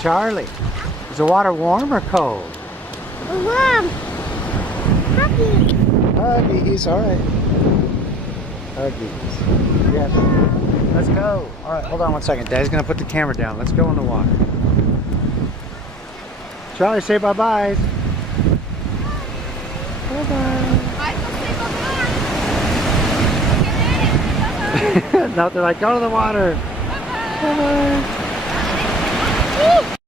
Charlie. Is the water warm or cold? Warm. Happy. Huggy, he's alright. Huggies. Yes. Let's go. Alright, hold on one second. Daddy's gonna put the camera down. Let's go in the water. Charlie, say bye-byes. Bye-bye. No, they're like, go to the water. Bye-bye.